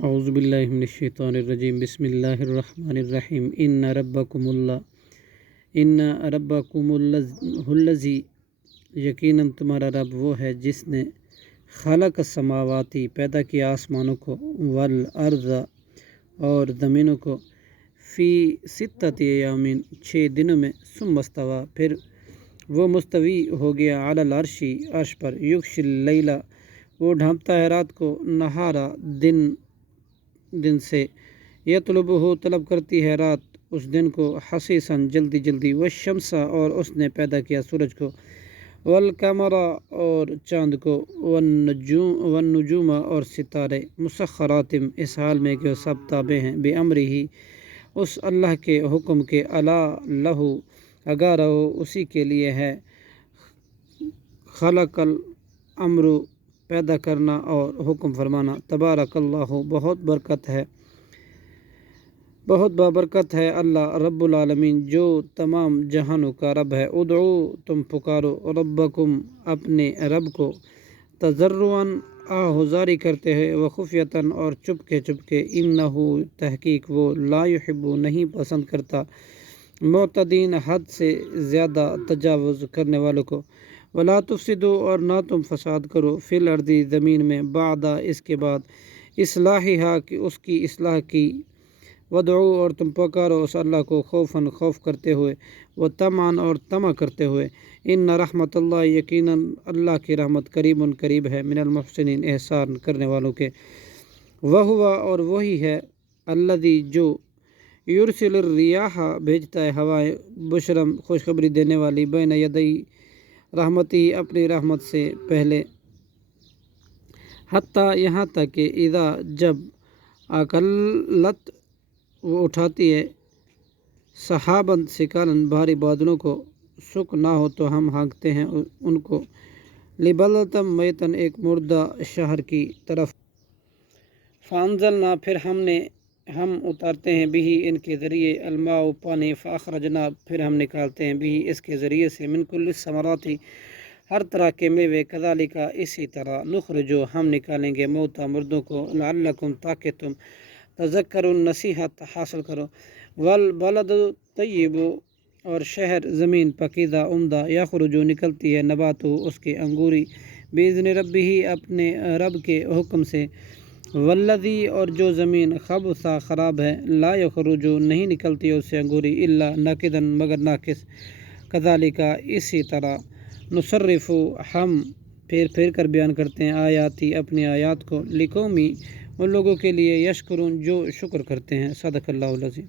اعوذ باللہ من الشیطان الرجیم بسم اللہ الرحمن الرحیم ان ربکم الذی یقیناً تمہارا رب وہ ہے جس نے خلق السماواتی پیدا کیا آسمانوں کو والارض اور زمینوں کو فی ستۃ ایام 6 دنوں میں ثم استویٰ پھر وہ مستوی ہو گیا علی العرش عرش پر یغشی اللیل وہ ڈھانپتا ہے رات کو نہارا دن سے یطلبہ طلب کرتی ہے رات اس دن کو حسیساً جلدی جلدی والشمس اور اس نے پیدا کیا سورج کو والقمر اور چاند کو والنجوم اور ستارے مسخرات اس حال میں کہ وہ سب تابع ہیں بامرہ اس اللہ کے حکم کے الا لہو آگاہ رہو اسی کے لیے ہے خلق الامر پیدا کرنا اور حکم فرمانا تبارک اللہ بہت بابرکت ہے اللہ رب العالمین جو تمام جہانوں کا رب ہے ادعو تم پکارو ربکم اپنے رب کو تضرعاً آہذاری کرتے ہیں وخفیتاً اور چپ کے انہ تحقیق وہ لا یحب نہیں پسند کرتا معتدین حد سے زیادہ تجاوز کرنے والوں کو ولا تفسدوا اور نہ تم فساد کرو فی الارض زمین میں بعد اس کے بعد اصلاحہا کہ اس کی اصلاح کی ودعو اور تم پکارو اس اللہ کو خوفاً خوف کرتے ہوئے وطمعاً اور طمع کرتے ہوئے ان رحمت اللہ یقیناً اللہ کی رحمت قریب ہے من المحسنین احسان کرنے والوں کے وہو اور وہی ہے الذی جو یرسل الریاح بھیجتا ہے ہوائیں بشرم خوشخبری دینے والی بین یدی رحمتی اپنی رحمت سے پہلے حتیٰ یہاں تک کہ اذا جب اقلت وہ اٹھاتی ہے سحاباً ثقالاً بھاری بادلوں کو سک نہ ہو تو ہم ہانکتے ہیں ان کو لبلدۃ میتاً ایک مردہ شہر کی طرف فانزلنا پھر ہم اتارتے ہیں بھی ان کے ذریعے الماء پانی فاخرجنا پھر ہم نکالتے ہیں بھی اس کے ذریعے سے من کل الثمرات ہر طرح کے میوے کذالک اسی طرح نخرجو ہم نکالیں گے موتیٰ مردوں کو لعلکم تاکہ تم تذکرون نصیحت حاصل کرو والبلد الطیب اور شہر زمین پاکیزہ عمدہ یخرجو نکلتی ہے نباتو اس کی انگوری باذن ربہ اپنے رب کے حکم سے والذی اور جو زمین خبثہ خراب ہے لا یخرجو نہیں نکلتی اس سے انگوری الا ناقداً مگر ناقص کذالک اسی طرح نصرف ہم پھر کر بیان کرتے ہیں آیاتی اپنی آیات کو لقومی ان لوگوں کے لیے یشکرون جو شکر کرتے ہیں صدق اللہ العظیم۔